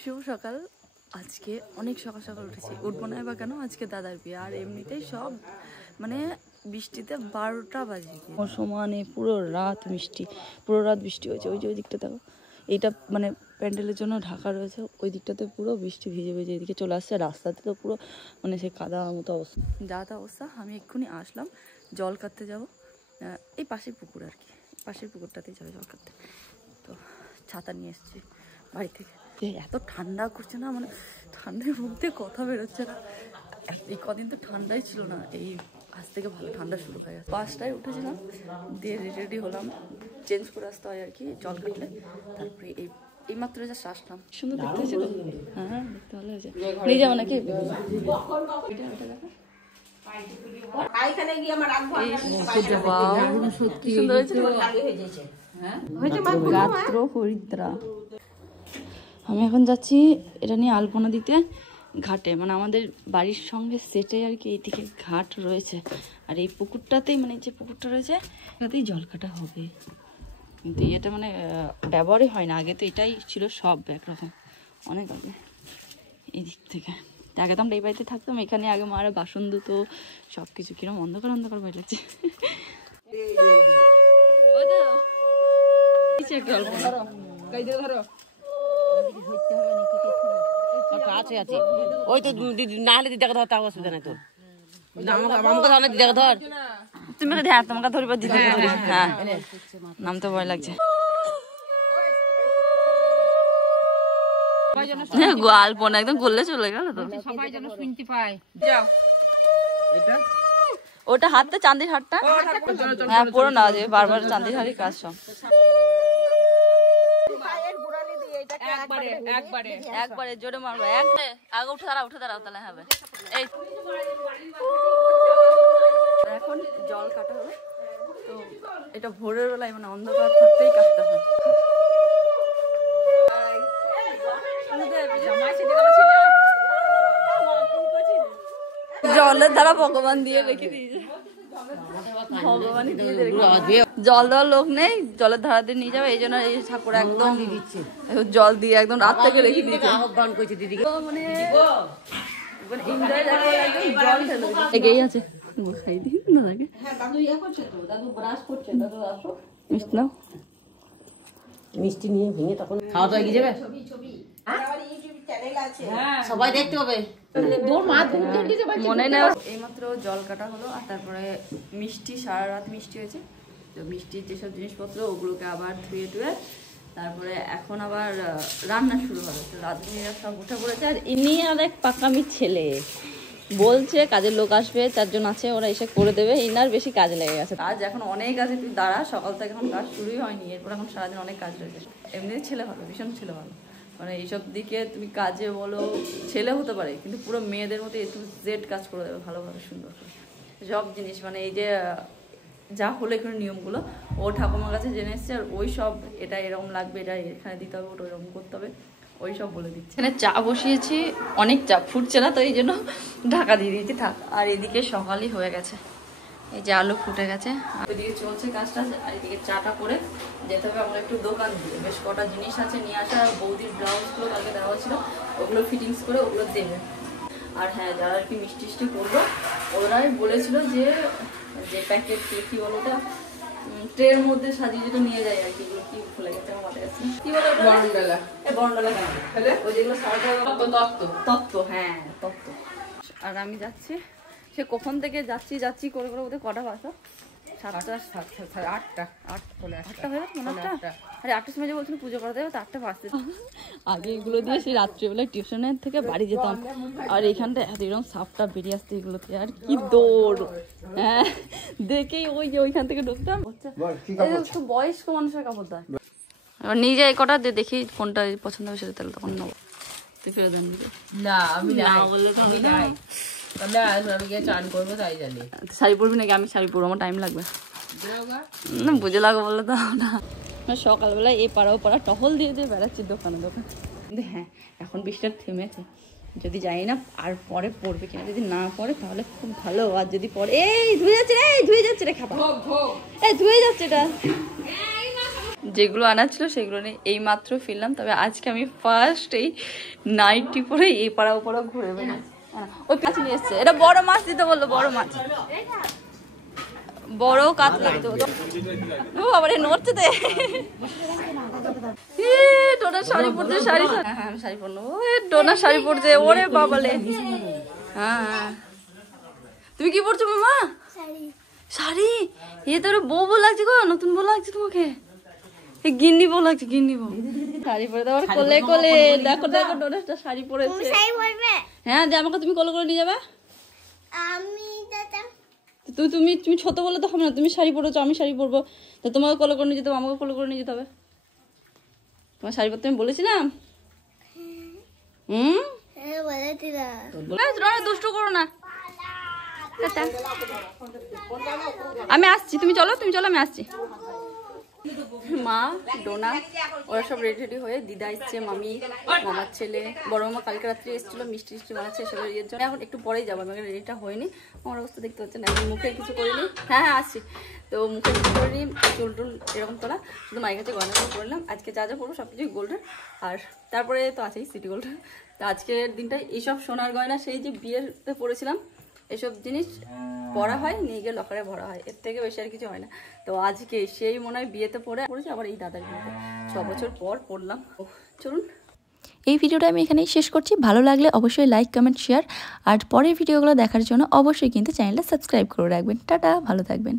শুভ সকাল। আজকে অনেক সকাল সকাল উঠেছি, উঠবো না বা কেন, আজকে দাদার বিয়ে। আর এমনিতেই সব মানে বৃষ্টিতে 12টা বাজে গিয়ে সমানে পুরো রাত বৃষ্টি হয়েছে। ওই যে ওই দিকটা দেখো, এইটা মানে প্যান্ডেলের জন্য ঢাকা রয়েছে, ওই দিকটাতে পুরো বৃষ্টি ভিজে ভিজে এদিকে চলে আসছে। রাস্তাতে তো পুরো মানে সেই কাদার মতো অবস্থা, যা তা অবস্থা। আমি এক্ষুনি আসলাম, জল কাটতে যাব, এই পাশের পুকুর আর কি, পাশের পুকুরটাতেই যাবে জল কাটতে। তো ছাতা নিয়ে এসেছি বাড়ি থেকে। এত ঠান্ডা করছে না, মানে ঠান্ডার মধ্যে কথা বেরোচ্ছে না। এই কদিন তো ঠান্ডাই ছিল না, এই আজ থেকে ভালো ঠান্ডা শুরু হয়ে গেছে। 5টায় উঠেছিলাম, দিয়ে রেডি হলাম, চেঞ্জ করে আসতে হয় আর কি জল কাটলে। তারপরে এই মাত্র যা আসলাম, সুন্দর দেখতে হয়েছে তো। হ্যাঁ দেখতে ভালো হয়েছে, নিয়ে যাবো নাকি? আমি এখন যাচ্ছি এটা নিয়ে আলপনা দিতে ঘাটে, মানে আমাদের বাড়ির সঙ্গে সেটে আর কি এইদিকে ঘাট রয়েছে। আর এই পুকুরটাতেই, মানে যে পুকুরটা রয়েছে এটাতেই জল কাটা হবে, কিন্তু এটা মানে ব্যবহারই হয় না। আগে তো এটাই ছিল সব একরকম, অনেক আগে। এই দিক থেকে আগে তো আমরা এই বাড়িতে থাকতাম, এখানে আগে মারা বাসন ধুতো সব কিছু। কিরকম অন্ধকার অন্ধকার ভয় লাগছে। ওই তো না হলে দিদাকে ধর, তাও অসুবিধা নাই তোর। আমাকে ধর না, দিদাকে ধর। তুমি হ্যাঁ তোমাকে ধরিবার দিদি, হ্যাঁ নাম তো ভয় লাগছে। আলপনা একদম করলে চলে গেল তো, সবাই যেন শুনতে পায়। যাও ওটা হাতটা চাঁদির হাটটা, হ্যাঁ পুরো না যে বারবার চাঁদির হাড়ি কাজ সব। একবারে জোরে মারবো, আগে উঠে দাঁড়াও তাহলে হবে। এই এখন জল কাটা হবে, তো এটা ভোরের বেলায় মানে অন্ধকার থাকতেই কাটতে হয়। জলের দ্বারা ভগবান দিয়ে রেখে দিয়েছে, ভগবানই দিয়ে রেখে। জল দেওয়ার লোক নেই, জলের ধারা দিয়ে নিয়ে যাবে, এই জন্য এই ঠাকুর একদম জল দিয়ে একদম রাত থেকে রেখে দিয়েছে। আহ্বান করছে দিদিকে, মানে জল এগেই আছে। খাই দিন দাদাকে, মিষ্টি নিয়ে ভেঙে তখন খাওয়া দাওয়া এগিয়ে যাবে, সবাই দেখতে হবে। মনে নেই, এইমাত্র জল কাটা হলো। আর তারপরে মিষ্টি, সারা রাত মিষ্টি হয়েছে, তো মিষ্টির যেসব জিনিসপত্র ওগুলোকে আবার ধুয়ে টুয়ে তারপরে এখন আবার রান্না শুরু হবে। তো রাঁধুনিরা সব উঠে পড়েছে। আর ইনি আর এক পাকামি ছেলে বলছে কাজের লোক আসবে, 4 জন আছে, ওরা এসে করে দেবে। ইনার বেশি কাজ লেগে গেছে, আজ এখন অনেক আছে। তুই দাঁড়া, সকাল থেকে এখন কাজ শুরুই হয়নি, এরপর এখন সারাদিন অনেক কাজ রয়েছে। এমনি ছেলে ভালো, ভীষণ ছেলে ভালো, মানে এইসব দিকে তুমি কাজে বলো, ছেলে হতে পারে কিন্তু পুরো মেয়েদের মতো A to Z কাজ করে দেবে ভালোভাবে, সুন্দর করে সব জিনিস। মানে এই যে যা হলো এখানে নিয়মগুলো ও ঠাকুমার কাছে জেনে এসছে, আর ওই সব এটা এরকম লাগবে, এটা এখানে দিতে হবে, ওটা এরকম করতে হবে, ওই সব বলে দিচ্ছে। এখানে চা বসিয়েছি, অনেক চা ফুটছে না, তো এই জন্য ঢাকা দিয়ে দিয়েছি থাক। আর এদিকে সকালই হয়ে গেছে, এই যে আলু ফুটে গেছে, ওইদিকে চলছে কাজটা। আর এদিকে চাটা করে যেতে হবে আমরা একটু দোকান দিয়ে, বেশ কটা জিনিস আছে নিয়ে আসা। বৌদির ব্লাউজগুলো কালকে দেওয়া ছিল, ওগুলো ফিটিংস করে ওগুলো দেবে। আর হ্যাঁ, যারা আর কি মিষ্টি টিষ্টি করবো ওরাই বলেছিল যে প্যাকেট কি বলো ওটা, ট্রের মধ্যে সাজিয়ে যেটা নিয়ে যায় আর কি, কি ভুলে গেছে আমার মাথায় আছে, কি বলো বরণডালা। বরণডালা কেন ওই যেগুলো তত্ত্ব, হ্যাঁ তত্ত্ব। আর আমি যাচ্ছি, সে কখন থেকে যাচ্ছি করে করে। ওদের কটা বাসা? 7টা, 8টা হয়ে গেছে মনে হয়। আরে 8টার সময় যে বলছিল পুজো করা দেবে, তো 8টা বাজতে। আগে এগুলো দিয়ে সেই রাত্রিবেলায় টিউশনের থেকে বাড়ি যেতাম, আর এইখানটা এরকম সাপটা বেরিয়ে আসতে এগুলোতে, আর কি দৌড়। হ্যাঁ দেখেই ওই যে ওইখান থেকে ঢুকতাম। একটু বয়স্ক মানুষের কাপড় দেয়। এবার নিজে এই কটা দিয়ে দেখি কোনটা পছন্দ হবে সেটা, তাহলে তখন নেবো। তুই ফেরত দেন না, আমি না বললে তো আমি যাই, আমি গিয়ে চান করবো তাই জানি। শাড়ি পরবি নাকি? আমি শাড়ি পরবো, আমার টাইম লাগবে না, বুঝে লাগবে বললে তো না। সকালবেলায় এই পাড়া ও পাড়া টহল দিয়ে দিয়ে বেড়াচ্ছি দোকানে দোকানে। কিন্তু হ্যাঁ, এখন বৃষ্টিটা থেমেছে, যদি জানি না আর পরে পড়বে কিনা। যদি না পড়ে তাহলে খুব ভালো, আর যদি পড়ে এই ধুয়ে যাচ্ছে রে খাবা, এই ধুয়ে যাচ্ছে এটা যেগুলো আনা ছিল সেগুলো নিয়ে এই মাত্র ফিরলাম। তবে আজকে আমি ফার্স্ট এই নাইটি পরে এই পাড়া ওপাড়া ঘুরে বেড়াচ্ছি। ওই মাছ নিয়ে এসছে, এটা বড় মাছ দিতে বললো, বড় মাছ, বড় কাতলা দিতে বললো। ও আবার নড়ছে দে, ডোনার শাড়ি পরছে, শাড়ি, হ্যাঁ আমি শাড়ি পরবো, ডোনার শাড়ি পরছে, ওরে বাবালে। হ্যাঁ তুমি কি পরছো মামা? শাড়ি, এ তোর বউ বউ লাগছে গো, নতুন বউ লাগছে তোমাকে, গিন্নি বউ লাগছে, গিন্নি বউ। শাড়ি পরে তোমার কোলে কোলে, দেখো দেখো ডোনাসটা শাড়ি পরেছে। হ্যাঁ যে আমাকে তুমি কোলে করে নিয়ে যাবে। তুমি তুমি ছোট বলে তো হবে না, তুমি শাড়ি পরেছো, আমি শাড়ি পরবো, তো তোমাকে কোলে করে নিয়ে যেতে হবে, আমাকে কোলে করে নিয়ে যেতে হবে। তোমার শাড়ি পরতে আমি বলেছিলাম? দুষ্টু করো না, আমি আসছি, তুমি চলো, তুমি চলো, আমি আসছি। মা, ডোনা ওরা সব রেডি রেডি হয়ে, দিদা এসছে, মামি, মামার ছেলে, বড় মামা কালকে রাত্রে এসেছিলো, মিষ্টি টিষ্টি বানাচ্ছে এসবের ইয়ের জন্য। এখন একটু পরেই যাবো, আমাকে রেডিটা হয়নি, আমার অবস্থা দেখতে হচ্ছে না, এখন মুখে কিছু করিনি। হ্যাঁ হ্যাঁ আসছি, তো মুখে কিছু করিনি, চুল টুল এরকম তোলা, শুধু মায়ের কাছে গয়না করলাম। আজকে যা যা পড়বো সব কিছুই গোল্ডের, আর তারপরে তো আছেই সিটি গোল্ডের। তো আজকের দিনটাই এইসব সোনার গয়না, সেই যে বিয়েতে পড়েছিলাম এসব জিনিস পরা হয়, নিয়ে গিয়ে লকারে ভরা হয়, এর থেকে বেশি আর কিছু হয় না। তো আজকে সেই মনে হয় বিয়েতে পড়েছি, আবার এই দাদার বিয়েতে 6 বছর পর পড়লাম। চলুন, এই ভিডিওটা আমি এখানেই শেষ করছি। ভালো লাগলে অবশ্যই লাইক, কমেন্ট, শেয়ার, আর পরের ভিডিওগুলো দেখার জন্য অবশ্যই কিন্তু চ্যানেলটা সাবস্ক্রাইব করে রাখবেন। টাটা, ভালো থাকবেন।